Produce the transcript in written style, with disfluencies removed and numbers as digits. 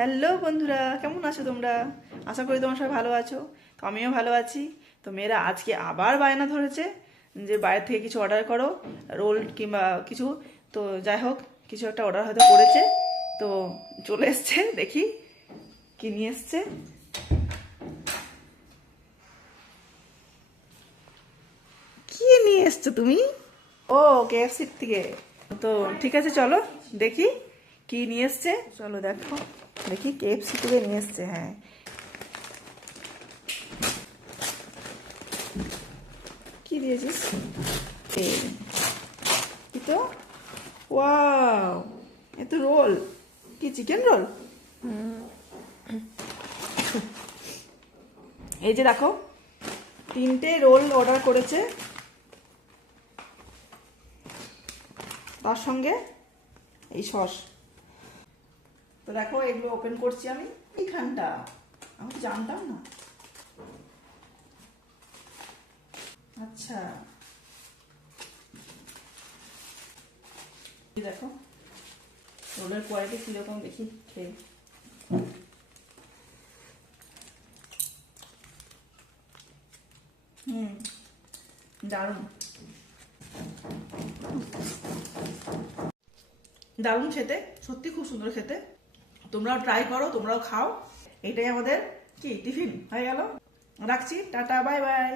Hello বন্ধুরা, কেমন আছো তোমরা? আশা করি তোমরা সবাই ভালো আছো। তো আমিও ভালো আছি। তো মেয়েরা আজকে আবার বায়না ধরেছে যে বাইরে থেকে কিছু অর্ডার করো, রোল কিংবা কিছু। তো যাই হোক, কিছু একটা অর্ডার হয়তো করেছে। তো চলে এসছে, দেখি কি নিয়ে এসছে। কি নিয়ে এসছো তুমি? ও, KFC থেকে। তো ঠিক আছে, চলো দেখি কি নিয়ে এসছে। চলো দেখো, দেখি KFC থেকে নিয়ে এসছে। হ্যাঁ, কি দিয়েছিস? এই কি তো, ওয়াও, এ তো রোল। কি চিকেন রোল? এই যে দেখো, 3টে রোল অর্ডার করেছে, তার সঙ্গে এই সস। তো দেখো, এগুলো ওপেন করছি আমি। এইখানটা আমি তো জানতাম না। আচ্ছা, এই দেখো রোলের কোয়ালিটি কিরকম, দেখি খেয়ে। হুম, দারুণ দারুণ খেতে, সত্যি খুব সুন্দর খেতে। তোমরাও ট্রাই করো, তোমরাও খাও। এটাই আমাদের কি টিফিন হয়ে গেল। রাখছি, টাটা, বাই বাই।